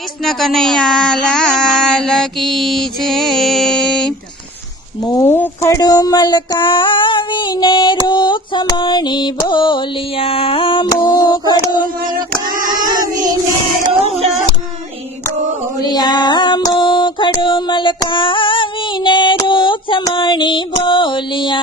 कृष्ण कन्हैया लाल की जय। मुखड़ू मलकावीने रुक्ष्मणी बोलिया, मुखड़ू मलकावीने रुक्ष्मणी बोलिया, मुखड़ू मलकावीने रुक्ष्मणी बोलिया,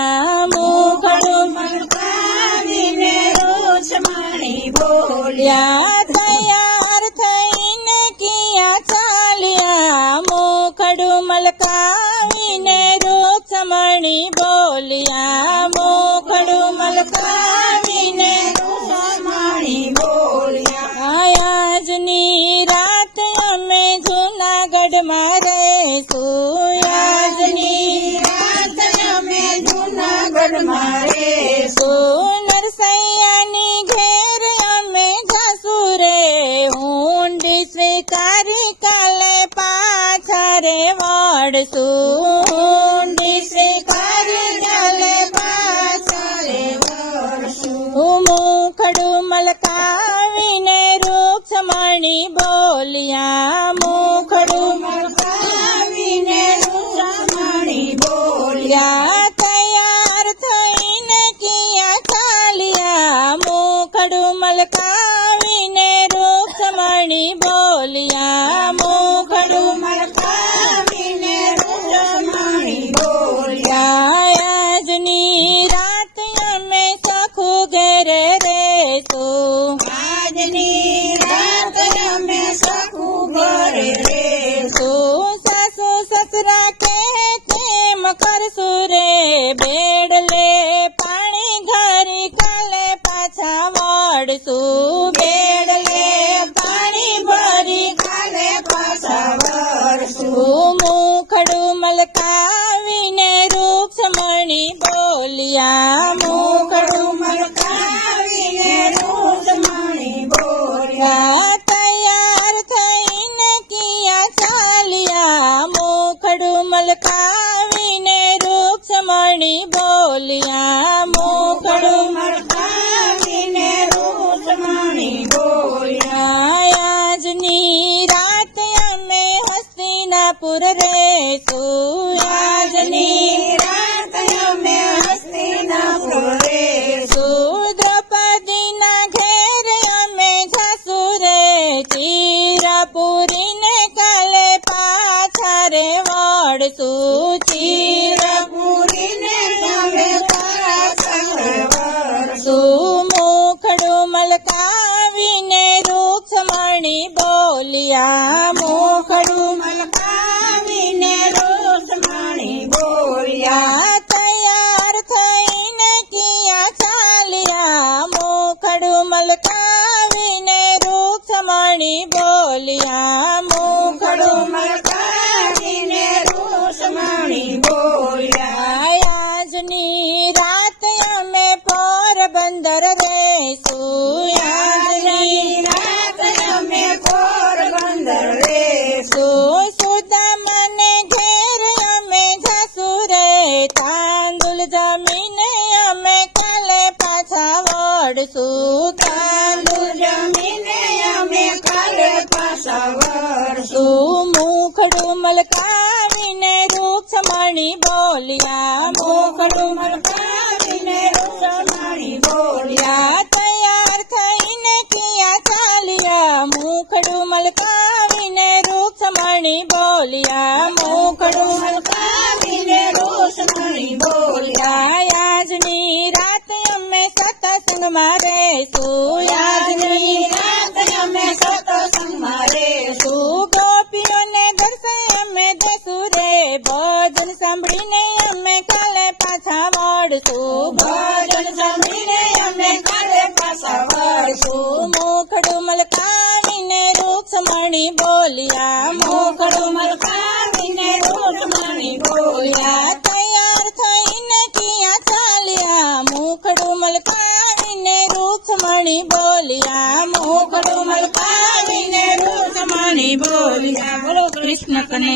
मुखड़ू मलकावीने रुक्ष्मणी बोलिया। तैयार थईने किया चालिया, मुखड़ू मलकावीने रुक्ष्मणी बोलिया, मुखड़ू मलकावीने रुक्ष्मणी बोलिया। आयाजनी रात अमे जूनागढ़ में रहेशु, आयाजनी रात अमे जूनागढ़ में रहेशु। नरसैयानी घेर अमे जासु रे, ऊंडी स्वीकारी काले पाछा रे वळशु, ऊंडी स्वीकारी काले पाछा रे वळशु। मुखड़ू मलकावीने रुक्ष्मणी बोलिया, मुखड़ू मलकावीने रुक्ष्मणी बोलिया। तैयार थईने किया चालिया, मुखड़ू मलकावीने रुक्ष्मणी बोलिया, मुखड़ू मलकावीने रुक्ष्मणी बोलिया। आजनी रात अमे सखू घेर रहेशु, आजनी रात अमे सखू घेर रहेशु। सासू ससरा के तेम करशु रे, बेडले पाणी घरी काले पाछा वळशु, बेडले पाणी भरी काले पाछा वळशु। मुखड़ू मलकावीने रुक्ष्मणी बोलिया, मुखड़ू मलकावीने रुक्ष्मणी बोलिया। तैयार थईने किया चालिया, मुखड़ू मलकावीने रुक्ष्मणी बोलिया, मुखड़ू मलकावीने रुक्ष्मणी बोलिया। आजनी रात अमे हस्तिनापुर रहेशु, आजनी रात अमे हस्तिनापुर रहेशु। द्रौपदीना घेर अमे जासु रे, चिरापुरीने काले पाछा रे वळशु, चिरापुरीने काले पाछा रे वळशु। मुखड़ू मलकावीने रुक्ष्मणी बोलिया, मुखड़ू मलकावीने रुक्ष्मणी बोलिया। तैयार थईने किया चालिया, मुखड़ू मलकावीने रुक्ष्मणी बोलिया, मुखड़ू मलकावीने रुक्ष्मणी बोलिया। आजनी रात अमे पोरबंदर रहेशु, आजनी रात अमे पोरबंदर रहेशु। सुदामाने घेर अमे जासु रे, तांदूल जमीने अमे काले पाछा वळशु, तांदूल जमीने अमे काले पाछा वळशु। मुखड़ू मलकावीने रुक्ष्मणी बोलिया, मुखड़ू मलकावीने रुक्ष्मणी बोलिया। तैयार थईने किया चालिया, मुखड़ू मलकावीने रुक्ष्मणी बोलिया, मुखड़ू मलकावीने रुक्ष्मणी बोलिया। आजनी रात अमे सत्संग में रहेशु, आजनी रात अमे सत्संग में रहेशु। गोपीओने दर्शन अमे देशु रे, भजन सांभळीने अमे काले पाछा वळशु, भजन सांभळीने अमे काले पाछा वळशु। मुखड़ू मलकावीने रुक्ष्मणी बोलिया, मुखड़ू मलकावीने रुक्ष्मणी बोलिया। तैयार थईने किया चालिया, मुखड़ू मलकावीने रुक्ष्मणी बोलिया, मुखड़ू मलकावीने रुक्ष्मणी बोलिया। बोलो कृष्ण कन्हैया।